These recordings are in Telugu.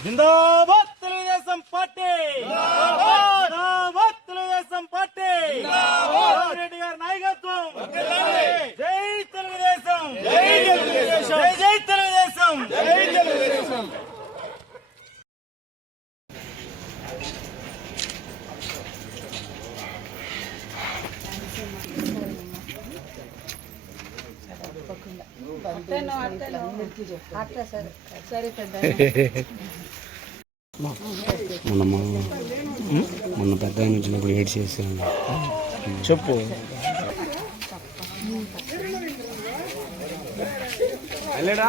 జిందాబాద్ తెలుగుదేశం పార్టీ జిందాబాద్ తెలుగుదేశం పార్టీ రెడ్డి గారి నాయకత్వం జై తెలుగుదేశం జై తెలుగుదేశం జై జై తెలుగుదేశం జై తెలుగుదేశం అట్లా సరే సరే పెద్ద మొన్న పెద్ద ఆయన వచ్చినప్పుడు ఏడ్ చేశాను. చెప్పు. వెళ్ళడా?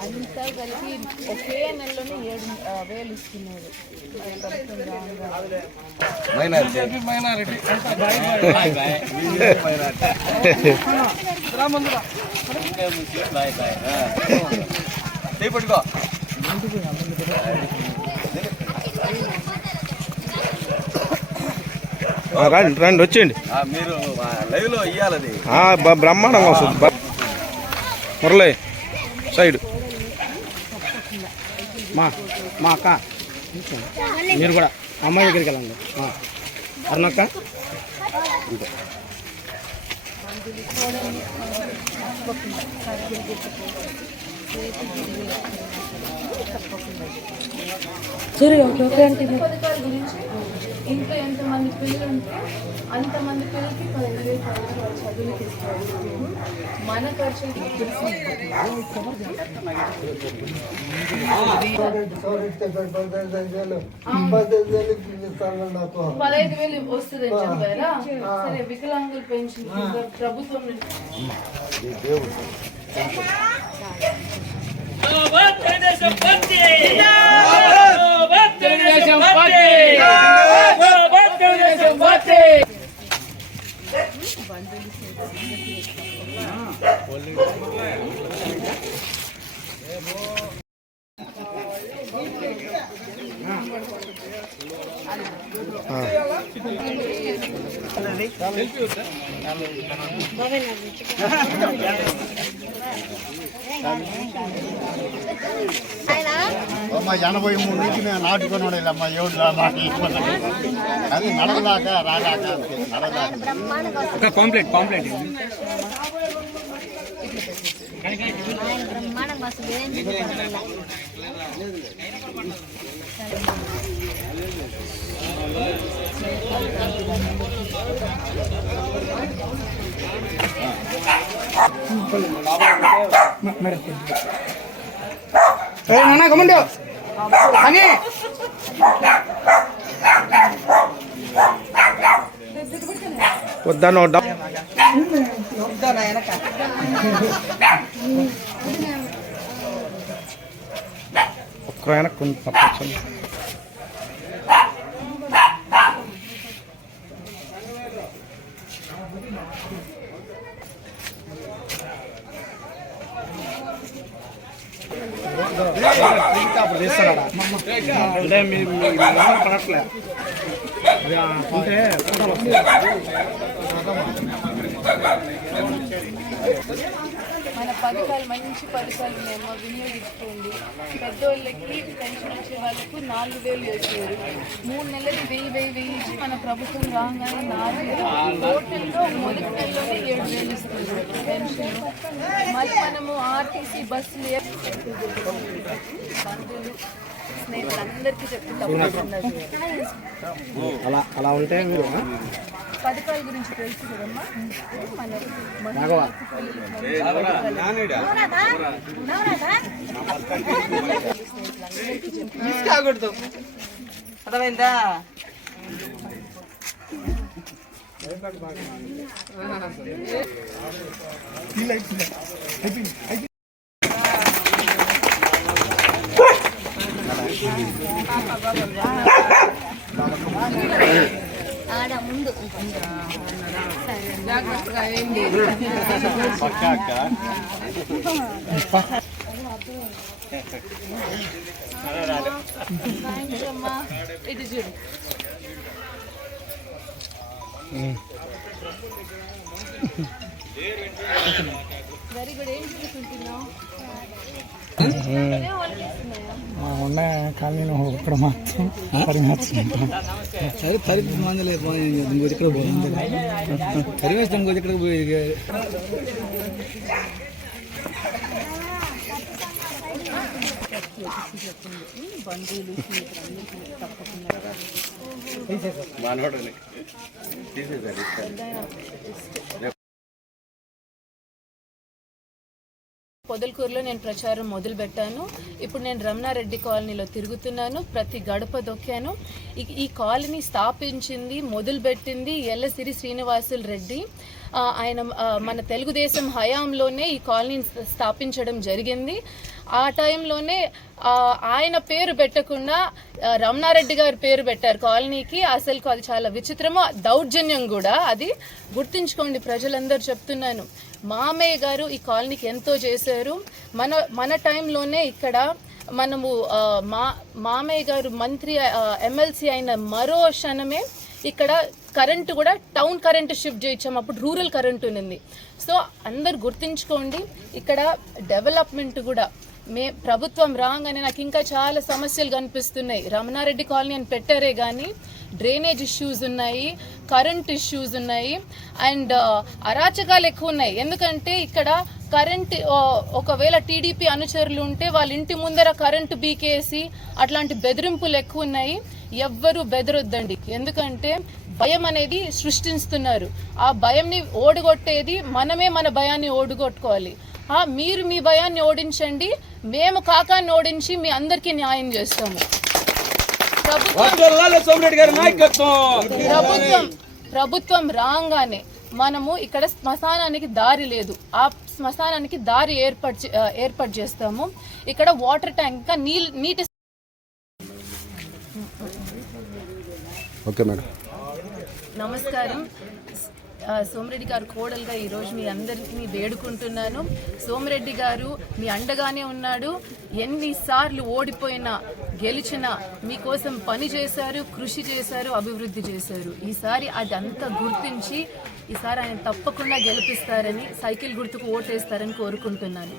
అంతా కలిపి ఒకే నెలలోనే ఏడు వేలు ఇస్తున్నారు మరి ప్రభుత్వం రాగా పట్టుకో రండి రండి వచ్చేయండి. మీరు లైవ్లో ఇయ్యాలది. ఆ, బ- బ్రహ్మాండంగా వస్తుంది. మురళి సైడ్. మా మా అక్క. మీరు కూడా అమ్మాయి దగ్గరికి వెళ్ళండి. ఆ. అరుణక్క పథకాల గురించి ఇంట్లో ఎంతమంది పిల్లలు ఉంటే అంతమంది పిల్లలకి పదిహేను వేలు పదహారు వాళ్ళ చదువులకి ఇస్తారు మన ఖర్చులకి పదహైదు వేలు వస్తుంది అని చెప్పారా సరే వికలాంగుల పెన్షన్ కింద ప్రభుత్వం నుంచి అమ్మ ఎనభై మూడు నుంచి మేము నాటుకున్నాడు అమ్మ ఎవరు అది నడవదాకా రాదాక నడవదాకా. కాంప్లీట్ కాంప్లీట్ బ్రహ్మాండంగా అసలు ఏం చెప్పాలి నాన్న కమండి అని వద్దాను వద్దాం ఒక్క ఆయన కొన్ని పక్కన అంటే మీరు మీ పడట్లే అంటే ఫోటోలు వస్తాయి. మన పథకాలు మంచి పథకాలు ఉన్నాయమ్మా వినియోగించుకోండి. పెద్దోళ్ళకి పెన్షన్ వచ్చే వాళ్ళకు నాలుగు వేలు వేసారు మూడు నెలలకి వెయ్యి వెయ్యి వెయ్యి ఇచ్చి మన ప్రభుత్వం రాగానే నాలుగు వేలు. హోటల్లో మొదటి నెలలోనే ఏడు వేలు ఇస్తుంది పెన్షన్ మళ్ళీ మనము ఆర్టీసీ బస్సులు ఏ- బంధువులు స్నేహితులందరికీ అలా అలా ఉంటే మీరు? పథకాల గురించి తెలుసు కదమ్మా మన అర్థమైందా ఇది చూడు వెరీ గుడ్ ఏం చూసుకుంటున్నావు అదే వాళ్ళకి ఇస్తున్నాయా? ఉన్న కాలనీలో ఇక్కడ మాత్రం తరి మార్చుకుంటాం సరే తరి మందలేదు ఇంకోటి ఇక్కడ పోయింది తరి వేస్తాం ఇంకోటి ఇక్కడ పోయి మనోడని తీసేసారు పొదలకూరులో నేను ప్రచారం మొదలు పెట్టాను ఇప్పుడు నేను రమణారెడ్డి కాలనీలో తిరుగుతున్నాను. ప్రతి గడప దొక్కాను. ఈ- ఈ కాలనీ స్థాపించింది మొదలుపెట్టింది ఎల్లసిరి శ్రీనివాసులు రెడ్డి. ఆయన మన తెలుగుదేశం హయాంలోనే ఈ కాలనీని స్థాపించడం జరిగింది. ఆ టైంలోనే ఆయన పేరు పెట్టకుండా రమణారెడ్డి గారి పేరు పెట్టారు కాలనీకి. అసలు అది చాలా విచిత్రము దౌర్జన్యం కూడా అది. గుర్తుంచుకోండి ప్రజలందరూ చెప్తున్నాను. మామయ్య గారు ఈ కాలనీకి ఎంతో చేశారు. మన మన టైంలోనే ఇక్కడ మనము మా మామయ్య గారు మంత్రి ఎమ్మెల్సీ అయిన మరో క్షణమే ఇక్కడ కరెంటు కూడా టౌన్ కరెంటు షిఫ్ట్ చేయించాం. అప్పుడు రూరల్ కరెంట్ ఉన్నింది. సో అందరు గుర్తుంచుకోండి ఇక్కడ డెవలప్మెంట్ కూడా. మే ప్రభుత్వం రాగానే నాకు ఇంకా చాలా సమస్యలు కనిపిస్తున్నాయి. రమణారెడ్డి కాలనీ అని పెట్టారే కానీ డ్రైనేజ్ ఇష్యూస్ ఉన్నాయి కరెంట్ ఇష్యూస్ ఉన్నాయి అండ్ uh, అరాచకాలు ఎక్కువ ఉన్నాయి. ఎందుకంటే ఇక్కడ కరెంట్ uh, ఒకవేళ టీడీపీ అనుచరులు ఉంటే వాళ్ళ ఇంటి ముందర కరెంటు బీకేసి అట్లాంటి బెదిరింపులు ఎక్కువ ఉన్నాయి. ఎవ్వరూ బెదరొద్దండి. ఎందుకంటే భయం అనేది సృష్టిస్తున్నారు. ఆ భయంని ఓడగొట్టేది మనమే మన భయాన్ని ఓడగొట్టుకోవాలి. ఆ, మీరు మీ భయాన్ని ఓడించండి మేము కాకాన్ని ఓడించి మీ అందరికీ న్యాయం చేస్తాము. ప్రభుత్వం ప్రభుత్వం ప్రభుత్వం రాగానే మనము ఇక్కడ శ్మశానానికి దారి లేదు. ఆ శ్మశానానికి దారి ఏర్పాటు చే- ఆ, ఏర్పాటు చేస్తాము. ఇక్కడ వాటర్ ట్యాంక్ ఇంకా నీల్ నీటి ఓకే మేడం. నమస్కారం. సోమరెడ్డి సోమిరెడ్డి గారు కోడలుగా ఈరోజు మీ అందరినీ వేడుకుంటున్నాను. సోమిరెడ్డి గారు మీ అండగానే ఉన్నాడు. ఎన్నిసార్లు ఓడిపోయినా గెలిచినా మీకోసం పని చేశారు కృషి చేశారు అభివృద్ధి చేశారు. ఈసారి అది అంతా గుర్తించి ఈసారి ఆయన తప్పకుండా గెలిపిస్తారని సైకిల్ గుర్తుకు ఓటేస్తారని కోరుకుంటున్నాను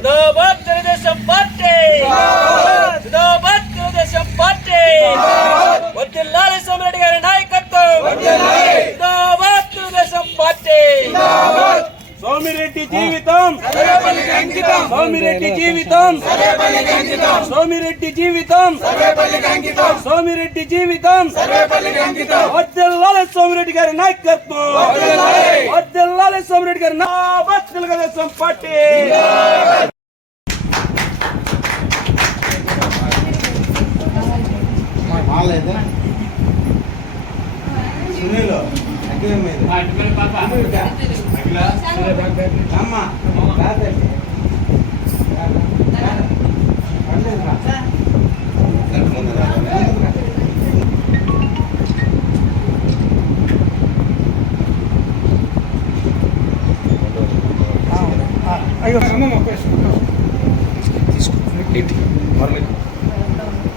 జిందాబాద్ తెలుగుదేశం పార్టీ జిందాబాద్ తెలుగుదేశం పార్టీ వర్ధిల్లాలి సోమిరెడ్డి గారి నాయకత్వం జిందాబాద్ తెలుగుదేశం పార్టీ సోమిరెడ్డి జీవితం సోమిరెడ్డి జీవితం. సోమిరెడ్డి జీవితం. సోమిరెడ్డి జీవితం. వద్దెల్లాలి సోమిరెడ్డి గారి నాయకత్వం. వద్దెల్లాలి సోమిరెడ్డి గారి నా తెలుగుదేశం పార్టీ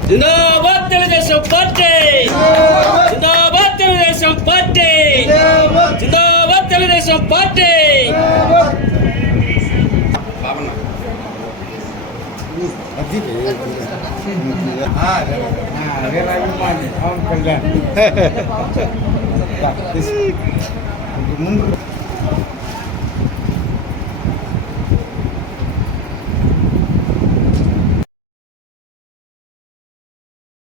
జిందాబాద్ తెలుగుదేశం పార్టీ! జిందాబాద్ తెలుగుదేశం పార్టీ! జిందాబాద్ తెలుగుదేశం పార్టీ! कल्याण